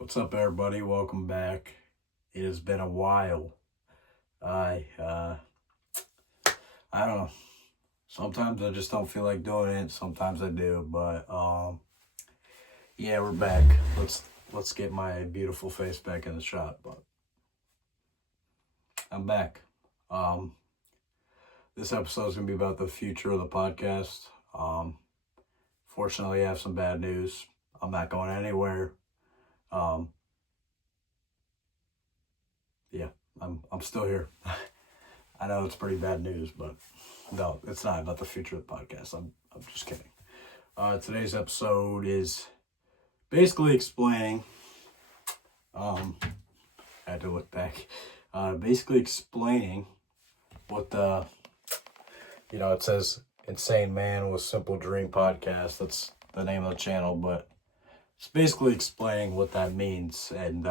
What's up, everybody? Welcome back. It has been a while. I I don't know. Sometimes I just don't feel like doing it. Sometimes I do, but yeah, we're back. Let's get my beautiful face back in the shot. But I'm back. Um, this episode is gonna be about the future of the podcast. Fortunately, I have some bad news. I'm not going anywhere. Um, yeah, I'm still here. I know it's pretty bad news, but no, it's not about the future of the podcast. I'm just kidding. Today's episode is basically explaining. I had to look back. Basically explaining what it says Insane Man with Simple Dream podcast. That's the name of the channel, but it's basically explaining what that means. And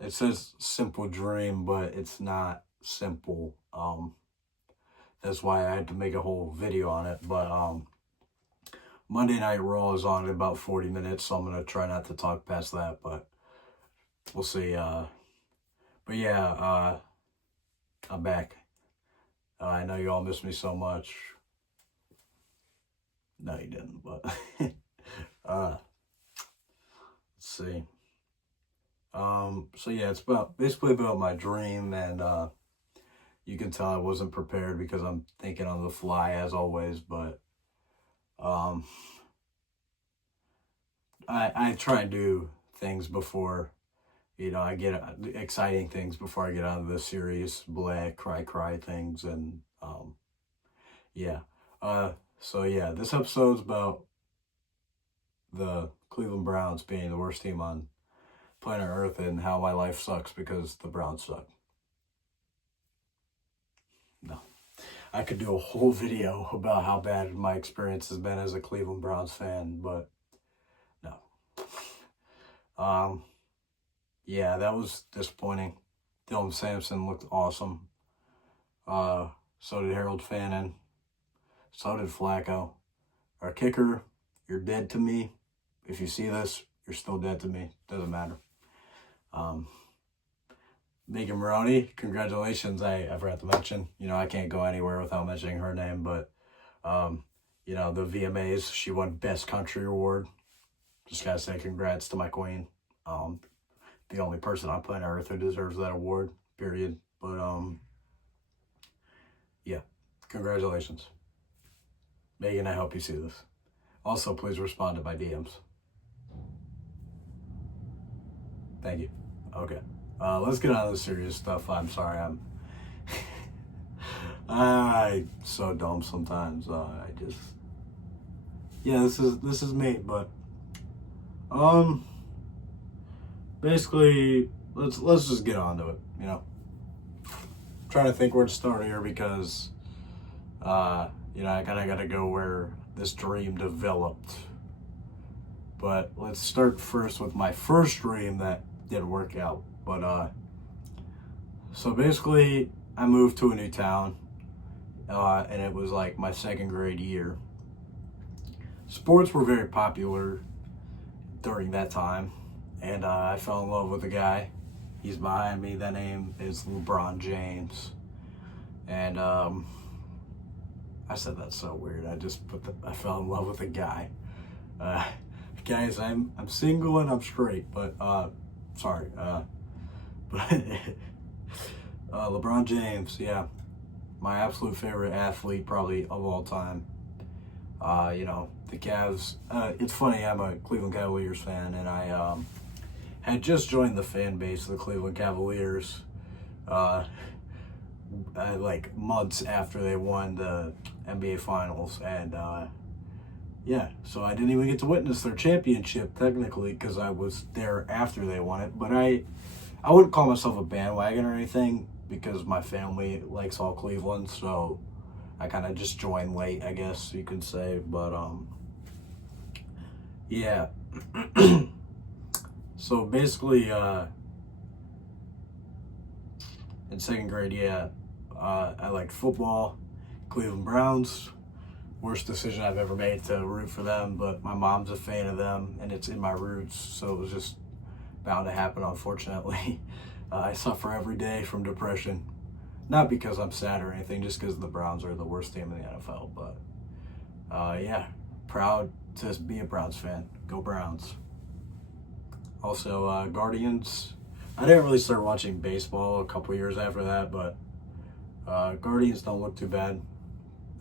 it says Simple Dream, but it's not simple. That's why I had to make a whole video on it. But Monday Night Raw is on in about 40 minutes, so I'm gonna try not to talk past that, but we'll see. But yeah, I'm back. I know you all miss me so much. No, you didn't, but let's see. So yeah, it's basically about my dream, and you can tell I wasn't prepared because I'm thinking on the fly as always, but I try and do things before, I get exciting things before I get out of the serious, cry things, and yeah. So yeah, this episode's about the Cleveland Browns being the worst team on planet Earth and how my life sucks because the Browns suck. No. I could do a whole video about how bad my experience has been as a Cleveland Browns fan, but no. Yeah, that was disappointing. Dylan Sampson looked awesome. So did Harold Fannin. So did Flacco. Our kicker, you're dead to me. If you see this, you're still dead to me. Doesn't matter. Megan Maroney, congratulations. I forgot to mention, I can't go anywhere without mentioning her name, but, the VMAs, she won Best Country Award. Just gotta say congrats to my queen. The only person on planet Earth who deserves that award, period. But, yeah, congratulations. Megan, I hope you see this. Also, please respond to my DMs. Thank you. Okay. Let's get on to the serious stuff. I'm sorry. I'm so dumb sometimes. This is me, but basically let's just get on to it, I'm trying to think where to start here because I kind of got to go where this dream developed. But let's start first with my first dream that didn't work out. But so basically I moved to a new town, and it was like my second grade year. Sports were very popular during that time, and I fell in love with a guy. He's behind me. That name is LeBron James. And I said that's so weird. I fell in love with a guy. Guys, I'm single and I'm straight, but sorry. But LeBron James, yeah, my absolute favorite athlete probably of all time. The Cavs. It's funny, I'm a Cleveland Cavaliers fan, and I had just joined the fan base of the Cleveland Cavaliers like months after they won the NBA Finals, and yeah, so I didn't even get to witness their championship technically because I was there after they won it. But I wouldn't call myself a bandwagon or anything because my family likes all Cleveland, so I kind of just joined late, I guess you could say. But yeah. So basically, in second grade, yeah, I liked football. Cleveland Browns worst decision I've ever made to root for them, but my mom's a fan of them, and it's in my roots, so it was just bound to happen, unfortunately. I suffer every day from depression. Not because I'm sad or anything, just because the Browns are the worst team in the NFL, but yeah, proud to be a Browns fan. Go Browns. Also, Guardians. I didn't really start watching baseball a couple years after that, but Guardians don't look too bad,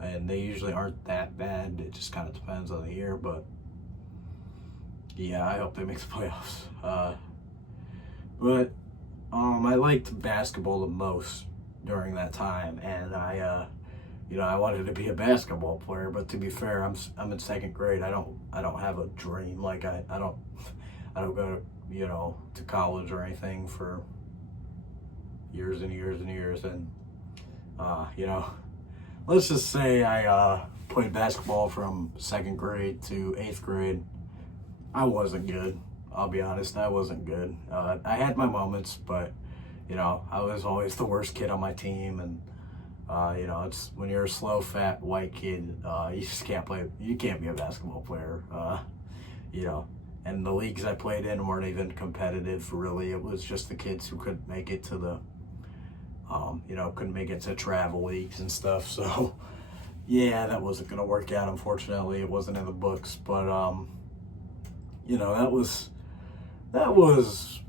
and they usually aren't that bad. It just kind of depends on the year, but yeah, I hope they make the playoffs. But I liked basketball the most during that time, and I wanted to be a basketball player. But to be fair, I'm in second grade. I don't have a dream. Like I don't go to college or anything for years and years and years. And let's just say I played basketball from second grade to eighth grade. I wasn't good. I'll be honest, I wasn't good. I had my moments, but I was always the worst kid on my team, and it's when you're a slow, fat, white kid, you just can't play. You can't be a basketball player. And the leagues I played in weren't even competitive, really. It was just the kids who couldn't make it to the, couldn't make it to travel leagues and stuff. So, yeah, that wasn't going to work out, unfortunately. It wasn't in the books. But, that was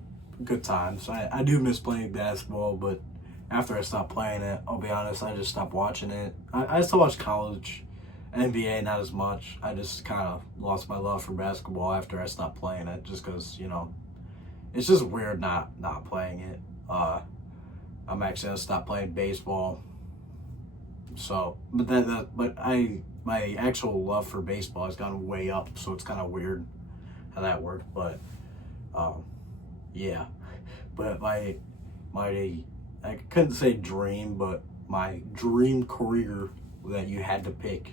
good times. I do miss playing basketball, but after I stopped playing it, I'll be honest, I just stopped watching it. I still watch college, NBA, not as much. I just kind of lost my love for basketball after I stopped playing it, just because, it's just weird not playing it. I'm actually going to stop playing baseball. So, but my actual love for baseball has gone way up, so it's kind of weird how that worked, but yeah. But my I couldn't say dream, but my dream career that you had to pick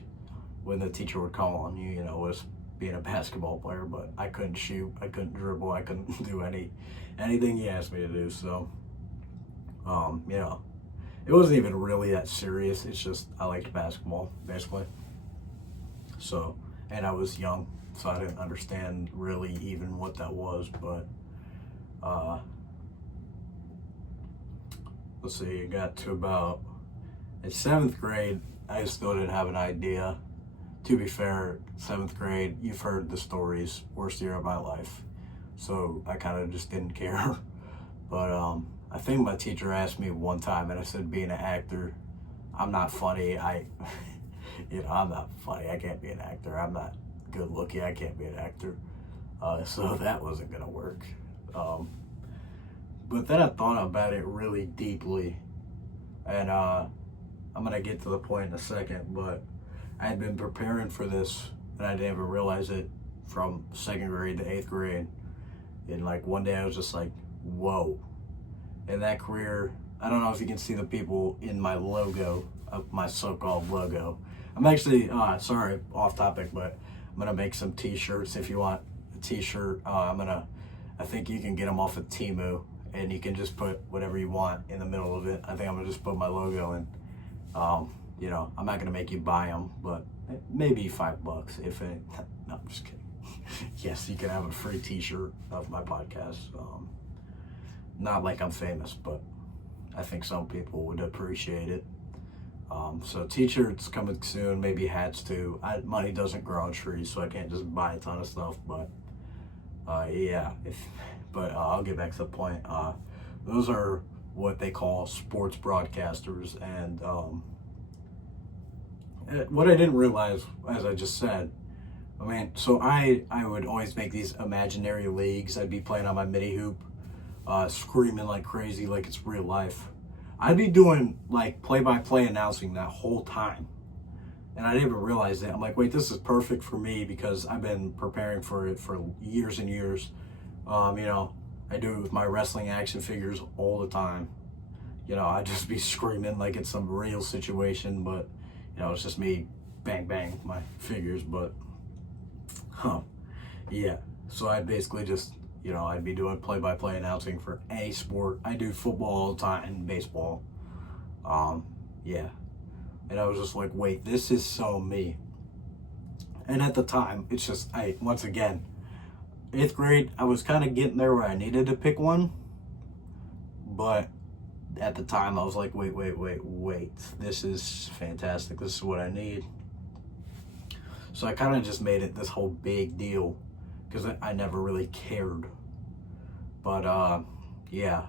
when the teacher would call on you, was being a basketball player. But I couldn't shoot, I couldn't dribble, I couldn't do anything he asked me to do. So, it wasn't even really that serious. It's just I liked basketball, basically. So, and I was young, so I didn't understand really even what that was. But let's see, it got to about in seventh grade. I still didn't have an idea. To be fair, seventh grade, you've heard the stories, worst year of my life. So I kind of just didn't care. But I think my teacher asked me one time, and I said, being an actor, I'm not funny. I'm not funny. I can't be an actor. I'm not good looking. I can't be an actor. So that wasn't going to work. But then I thought about it really deeply. And I'm going to get to the point in a second, but I had been preparing for this, and I didn't even realize it, from second grade to eighth grade. And like one day I was just like, whoa. In that career, I don't know if you can see the people in my logo, my so-called logo. I'm actually, sorry, off topic, but I'm going to make some t-shirts. If you want a t-shirt, I think you can get them off of Temu, and you can just put whatever you want in the middle of it. I think I'm going to just put my logo in. I'm not going to make you buy them, but maybe $5 if it, no, I'm just kidding. Yes, you can have a free t-shirt of my podcast. Not like I'm famous, but I think some people would appreciate it. So t-shirts coming soon, maybe hats too. Money doesn't grow on trees, so I can't just buy a ton of stuff, but yeah, I'll get back to the point. Those are what they call sports broadcasters, and what I didn't realize, as I just said, so I would always make these imaginary leagues. I'd be playing on my mini hoop, screaming like crazy, like it's real life. I'd be doing like play-by-play announcing that whole time, and I didn't even realize that. I'm like, wait, this is perfect for me because I've been preparing for it for years and years. I do it with my wrestling action figures all the time. I'd just be screaming like it's some real situation, but it's just me bang bang my figures. But yeah, so I basically just I'd be doing play-by-play announcing for any sport. I do football all the time and baseball. Yeah, and I was just like, wait, this is so me. And at the time, it's just, once again, 8th grade, I was kind of getting there where I needed to pick one. But at the time, I was like, wait. This is fantastic. This is what I need. So I kind of just made it this whole big deal because I never really cared. But yeah,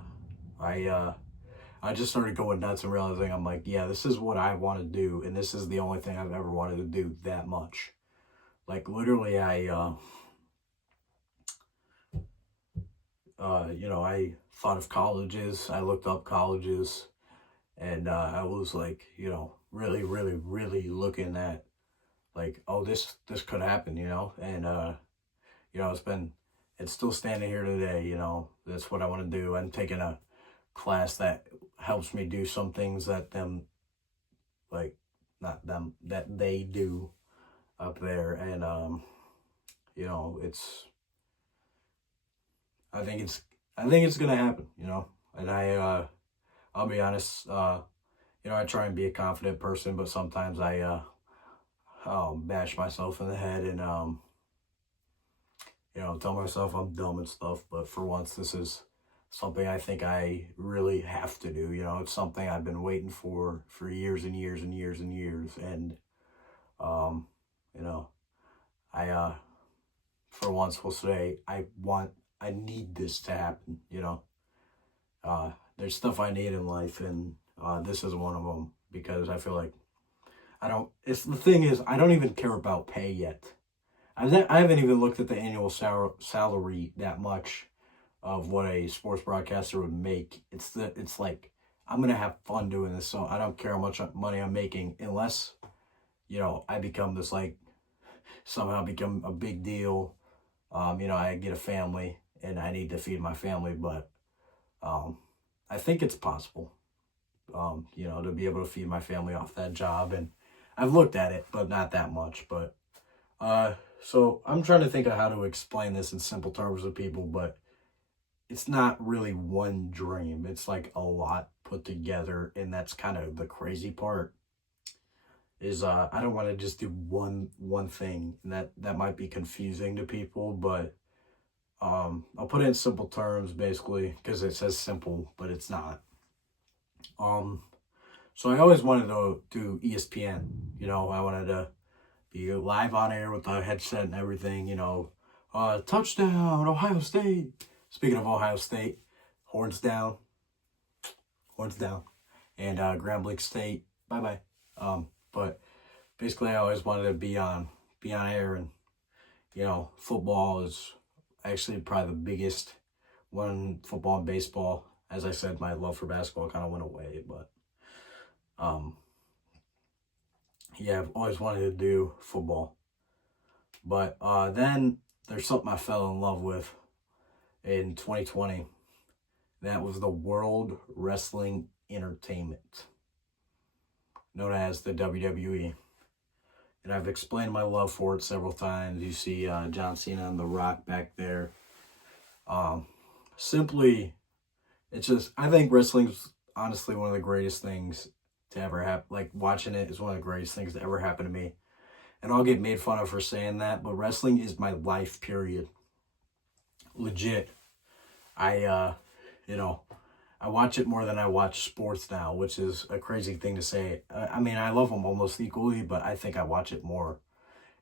I just started going nuts and realizing I'm like, yeah, this is what I want to do, and this is the only thing I've ever wanted to do that much. Like literally, I thought of colleges, I looked up colleges, and I was like, really, really, really looking at like, oh, this could happen, and it's still standing here today, that's what I want to do. I'm taking a class that helps me do some things that like, not them, that they do up there, and it's, I think it's gonna happen, and I'll be honest, I try and be a confident person, but sometimes I'll bash myself in the head and tell myself I'm dumb and stuff. But for once, this is something I think I really have to do. It's something I've been waiting for years and years and years and years. And, I, for once will say, I need this to happen, There's stuff I need in life, and this is one of them, because I feel like the thing is, I don't even care about pay yet. I haven't even looked at the annual salary that much of what a sports broadcaster would make. It's like, I'm going to have fun doing this, so I don't care how much money I'm making, unless, I become this, like, somehow become a big deal. I get a family, and I need to feed my family, but I think it's possible, to be able to feed my family off that job, and I've looked at it, but not that much. But so I'm trying to think of how to explain this in simple terms to people, but it's not really one dream. It's like a lot put together, and that's kind of the crazy part. Is I don't want to just do one thing, and that might be confusing to people, but I'll put it in simple terms basically, because it says simple, but it's not. So I always wanted to do ESPN. I wanted to be live on air with the headset and everything. Touchdown Ohio State. Speaking of Ohio State, horns down, and Grambling State, bye bye. But basically, I always wanted to be on air, and football is actually probably the biggest one. Football and baseball. As I said, my love for basketball kind of went away, but yeah, I've always wanted to do football. But then there's something I fell in love with in 2020. That was the World Wrestling Entertainment, known as the WWE. And I've explained my love for it several times. You see John Cena and The Rock back there. Simply, it's just, I think wrestling's honestly one of the greatest things to ever happen. Like, watching it is one of the greatest things to ever happen to me. And I'll get made fun of for saying that, but wrestling is my life, period. Legit. I watch it more than I watch sports now, which is a crazy thing to say. I mean, I love them almost equally, but I think I watch it more,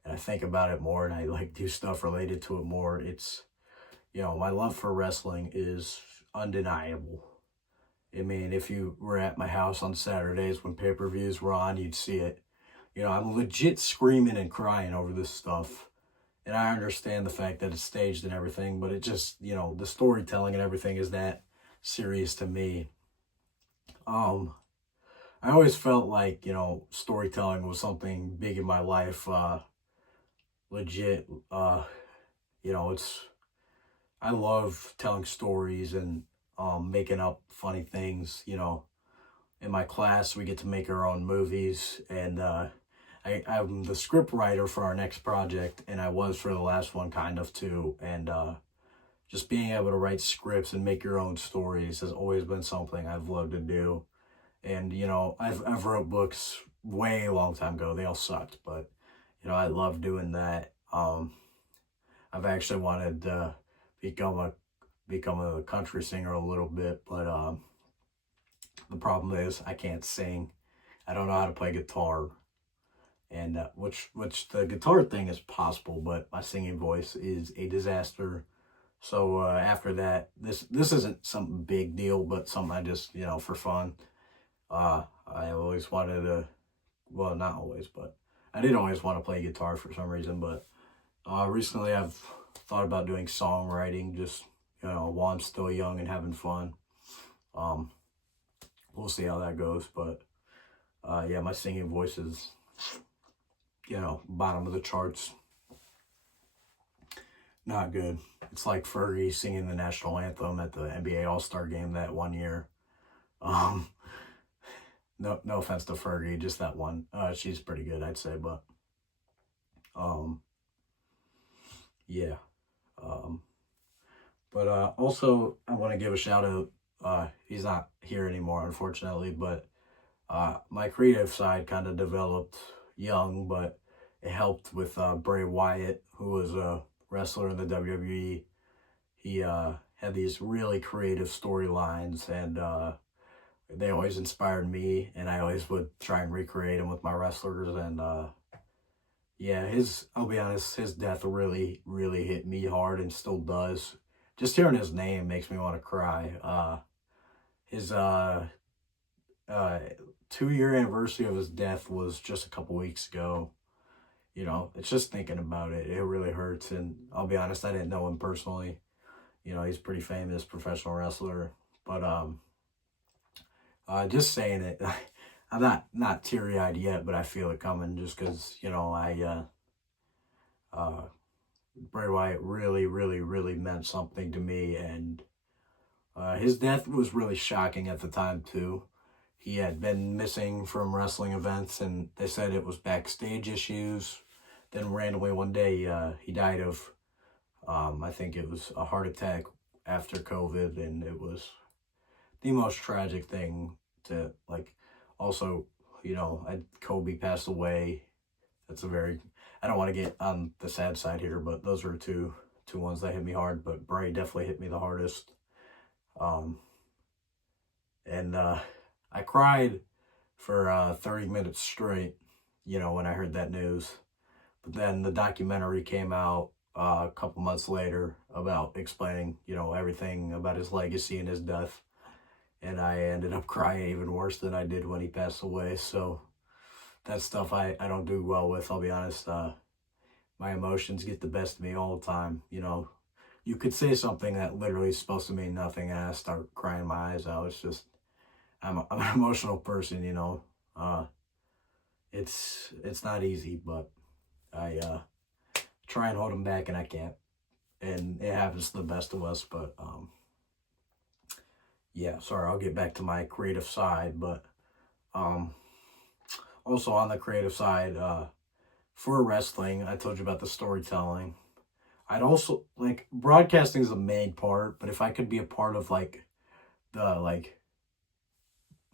and I think about it more, and I like do stuff related to it more. It's, my love for wrestling is undeniable. I mean, if you were at my house on Saturdays when pay-per-views were on, you'd see it. I'm legit screaming and crying over this stuff. And I understand the fact that it's staged and everything, but it just, the storytelling and everything is that serious to me. I always felt like, storytelling was something big in my life. Legit, I love telling stories and making up funny things. In my class, we get to make our own movies, and I'm the script writer for our next project, and I was for the last one kind of too. And just being able to write scripts and make your own stories has always been something I've loved to do. And I've wrote books way a long time ago. They all sucked, but I love doing that. I've actually wanted to become a country singer a little bit, but the problem is I can't sing. I don't know how to play guitar, and which the guitar thing is possible, but my singing voice is a disaster. So after that, this isn't some big deal, but something I just for fun. I always wanted to, well, not always, but I did always want to play guitar for some reason. But recently I've thought about doing songwriting, just while I'm still young and having fun. Um, we'll see how that goes, but yeah, my singing voice is bottom of the charts. Not good. It's like Fergie singing the national anthem at the NBA All-Star game that one year. Um, no offense to Fergie, just that one. She's pretty good, I'd say, but um, yeah. Um, but also, I want to give a shout out. He's not here anymore, unfortunately, but my creative side kind of developed young, but it helped with Bray Wyatt, who was a wrestler in the WWE. He had these really creative storylines, and they always inspired me, and I always would try and recreate them with my wrestlers. And yeah, I'll be honest, his death really, really hit me hard and still does. Just hearing his name makes me want to cry. His 2-year anniversary of his death was just a couple weeks ago. It's just thinking about it, it really hurts. And I'll be honest, I didn't know him personally. He's a pretty famous professional wrestler, but just saying it, I'm not teary eyed yet, but I feel it coming just because Bray Wyatt really, really, really meant something to me, and his death was really shocking at the time too. He had been missing from wrestling events, and they said it was backstage issues. Then randomly one day, he died of, I think it was a heart attack after COVID, and it was the most tragic thing to, like. Also, Kobe passed away. That's I don't want to get on the sad side here, but those are two ones that hit me hard, but Bray definitely hit me the hardest. And I cried for 30 minutes straight, when I heard that news. But then the documentary came out a couple months later about explaining, everything about his legacy and his death. And I ended up crying even worse than I did when he passed away. So that stuff I don't do well with, I'll be honest. My emotions get the best of me all the time. You could say something that literally is supposed to mean nothing, and I start crying my eyes out. It's just, I'm an emotional person, it's not easy, but I try and hold them back, and I can't. And it happens to the best of us, but yeah, sorry, I'll get back to my creative side, but also on the creative side, for wrestling, I told you about the storytelling. I'd also, like, broadcasting is the main part, but if I could be a part of, like, the, like,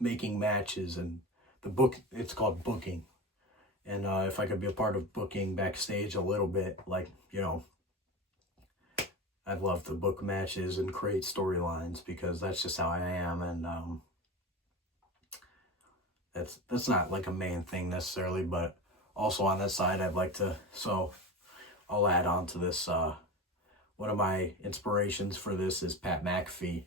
making matches and the book, it's called booking. And if I could be a part of booking backstage a little bit, like, I'd love to book matches and create storylines, because that's just how I am. And that's not like a main thing necessarily, but also on that side, I'd like to, so I'll add on to this. One of my inspirations for this is Pat McAfee.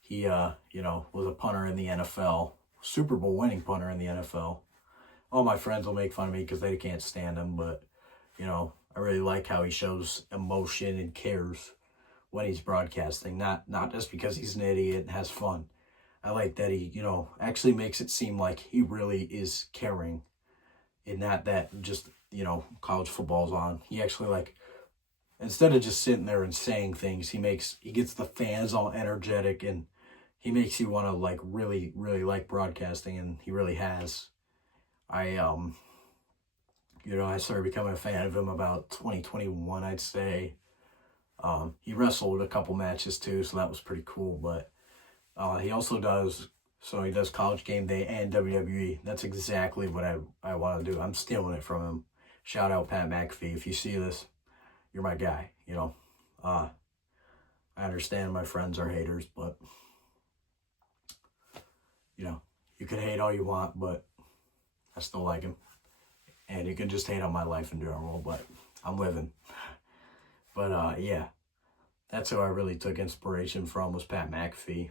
He, was a punter in the NFL, Super Bowl winning punter in the NFL. All my friends will make fun of me because they can't stand him, but, I really like how he shows emotion and cares when he's broadcasting. Not just because he's an idiot and has fun. I like that he, actually makes it seem like he really is caring, and not that just, college football's on. He actually, like, instead of just sitting there and saying things, he gets the fans all energetic, and he makes you want to, like, really, really like broadcasting, and he really has. I started becoming a fan of him about 2021, I'd say. He wrestled a couple matches too, so that was pretty cool, but he also does College Game Day and WWE. That's exactly what I want to do. I'm stealing it from him. shout out Pat McAfee. If you see this, you're my guy, you know. I understand my friends are haters, but, you know, you can hate all you want, but I still like him. And you can just hate on my life in general, but I'm living. But, yeah, that's who I really took inspiration from, was Pat McAfee.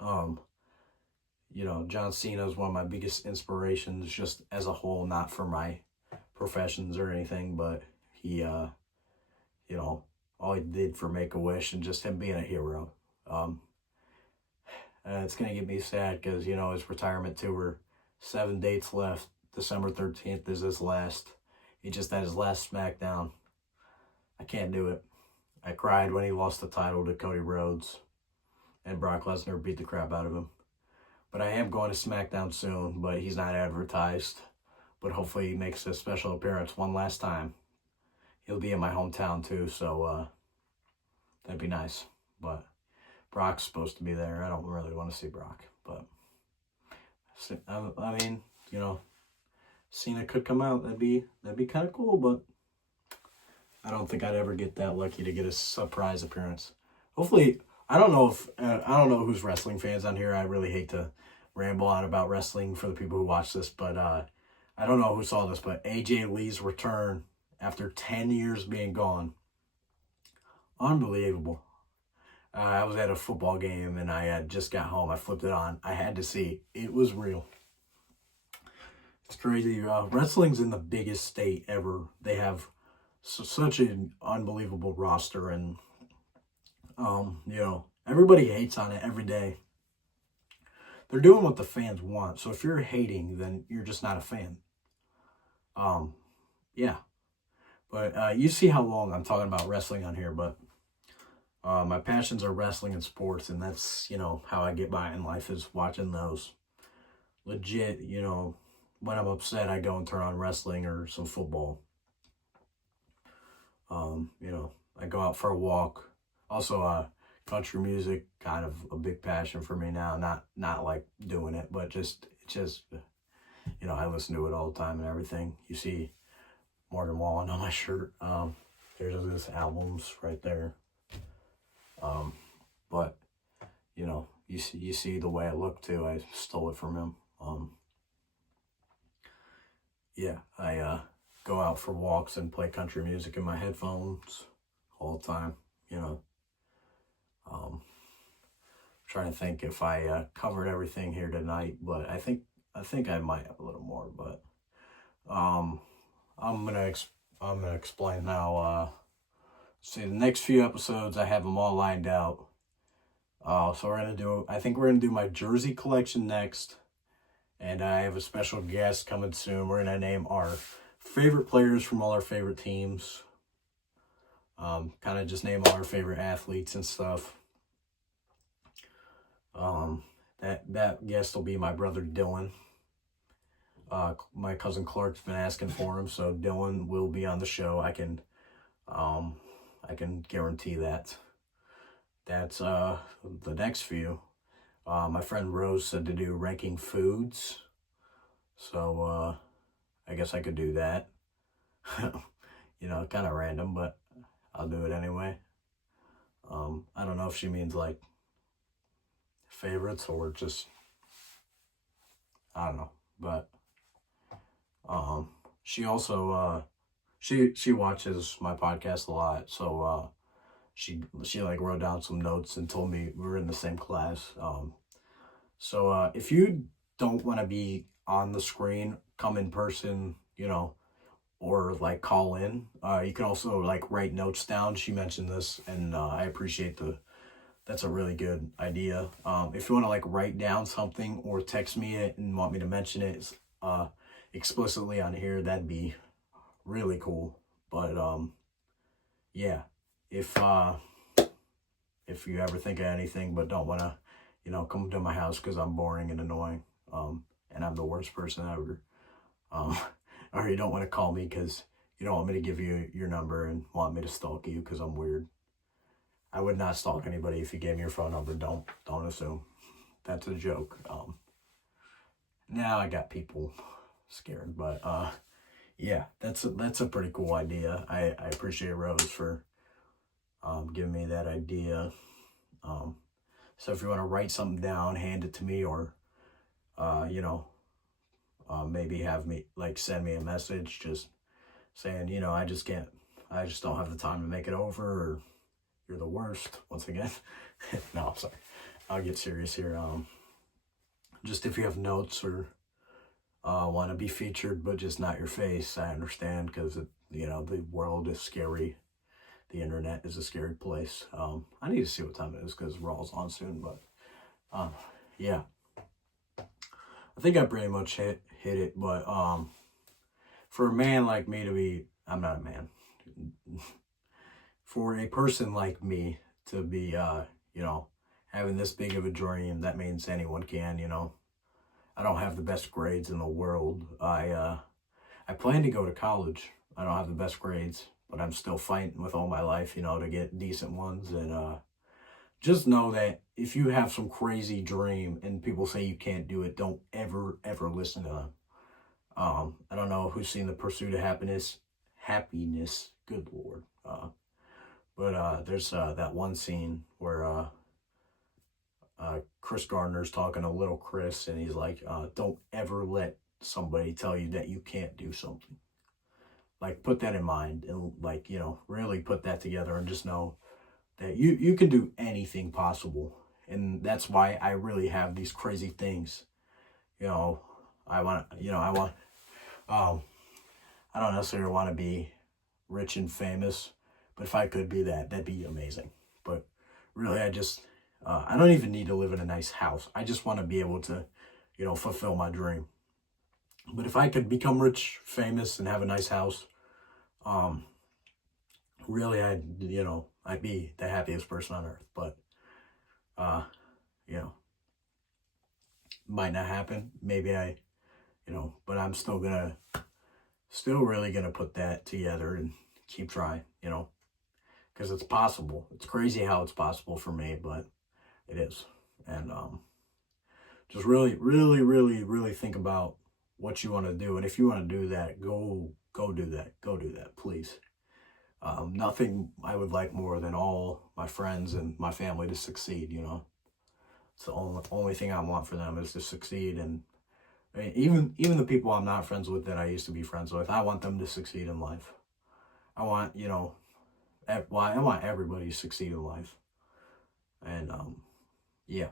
You know, John Cena is one of my biggest inspirations, just as a whole, not for my professions or anything, but he, you know, all he did for Make-A-Wish and just him being a hero. It's going to get me sad because, you know, his retirement tour, 7 dates left. December 13th is his last. He just had his last SmackDown. I can't do it. I cried when he lost the title to Cody Rhodes and Brock Lesnar beat the crap out of him. But I am going to SmackDown soon, but he's not advertised. But hopefully he makes a special appearance one last time. He'll be in my hometown too, so that'd be nice. But Brock's supposed to be there. I don't really want to see Brock, but I mean, you know, Cena could come out. That'd be kind of cool, but I don't think I'd ever get that lucky to get a surprise appearance. Hopefully, I don't know who's wrestling fans on here. I really hate to ramble on about wrestling for the people who watch this, but I don't know who saw this, but AJ Lee's return after 10 years being gone. Unbelievable. I was at a football game and I had just got home. I flipped it on. I had to see. It was real. It's crazy. Wrestling's in the biggest state ever. They have such an unbelievable roster, and you know, everybody hates on it every day. They're doing what the fans want. So if you're hating, then you're just not a fan. Yeah. But you see how long I'm talking about wrestling on here, but my passions are wrestling and sports, and that's, you know, how I get by in life, is watching those. Legit, you know, when I'm upset, I go and turn on wrestling or some football. You know, I go out for a walk. Also, country music, kind of a big passion for me now. Not like doing it, but just, you know, I listen to it all the time and everything. You see Morgan Wallen on my shirt. There's his albums right there. But, you know, you see the way I look too. I stole it from him. Yeah, I go out for walks and play country music in my headphones all the time, you know. Trying to think if I covered everything here tonight, but I think I might have a little more, but I'm gonna explain now. See, the next few episodes, I have them all lined out. So I think we're gonna do my jersey collection next, and I have a special guest coming soon. We're gonna name our favorite players from all our favorite teams. Kind of just name all our favorite athletes and stuff. That guest will be my brother Dylan. My cousin Clark's been asking for him, so Dylan will be on the show. I can guarantee that. That's the next few. My friend Rose said to do ranking foods, so I guess I could do that. You know, kind of random, but I'll do it anyway. I don't know if she means like favorites or just, I don't know, but she also she watches my podcast a lot, so she like wrote down some notes and told me we were in the same class. So if you don't want to be on the screen, come in person, you know, or like call in. You can also like write notes down. She mentioned this, and I appreciate that's a really good idea. If you want to like write down something or text me it and want me to mention it explicitly on here, that'd be really cool. But yeah, if you ever think of anything but don't want to, you know, come to my house because I'm boring and annoying, and I'm the worst person ever, or you don't want to call me because you don't want me to give you your number and want me to stalk you because I'm weird. I would not stalk anybody if you gave me your phone number. Don't assume. That's a joke. Now I got people scared, but yeah, that's a pretty cool idea. I appreciate Rose for giving me that idea. Um, so if you want to write something down, hand it to me, or you know, maybe have me like send me a message just saying, you know, I just don't have the time to make it over, or you're the worst once again. No, I'm sorry. I'll get serious here. Just if you have notes or want to be featured, but just not your face, I understand, because you know, the world is scary. The internet is a scary place. I need to see what time it is because Raw's on soon, but yeah, I think I pretty much hit it. But for a man like me to be, I'm not a man. For a person like me to be, you know, having this big of a dream, that means anyone can. You know, I don't have the best grades in the world. I plan to go to college. I don't have the best grades, but I'm still fighting with all my life, you know, to get decent ones. And just know that if you have some crazy dream and people say you can't do it, don't ever listen to them. I don't know who's seen The Pursuit of Happiness. Good Lord. But there's that one scene where Chris Gardner's talking to little Chris, and he's like, don't ever let somebody tell you that you can't do something. Like, put that in mind, and like, you know, really put that together, and just know that you can do anything possible. And that's why I really have these crazy things. You know, I don't necessarily want to be rich and famous, but if I could be that, that'd be amazing. But really, I don't even need to live in a nice house. I just want to be able to, you know, fulfill my dream. But if I could become rich, famous, and have a nice house, really, I'd be the happiest person on earth. But, you know, might not happen. Maybe but I'm still really gonna put that together and keep trying, you know, because it's possible. It's crazy how it's possible for me, but it is. And, just really, really, really, really think about what you want to do. And if you want to do that, go do that. Go do that, please. Nothing I would like more than all my friends and my family to succeed, you know. It's the only thing I want for them is to succeed. And I mean, even the people I'm not friends with that I used to be friends with, I want them to succeed in life. I want, you know, I want everybody to succeed in life. And, yeah.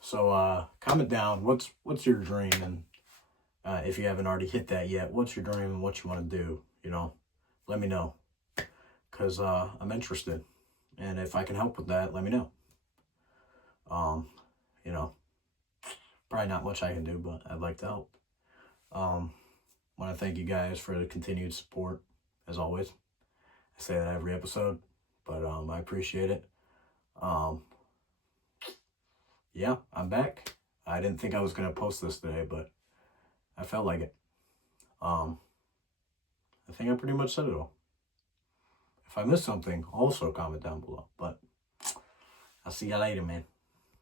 So comment down what's your dream, and if you haven't already hit that yet, what's your dream and what you want to do, you know, let me know, because I'm interested, and if I can help with that, let me know. You know, probably not much I can do, but I'd like to help. Want to thank you guys for the continued support, as always. I say that every episode, but I appreciate it. Yeah, I'm back. I didn't think I was gonna post this today, but I felt like it. I think I pretty much said it all. If I missed something, also comment down below. But I'll see you later, man.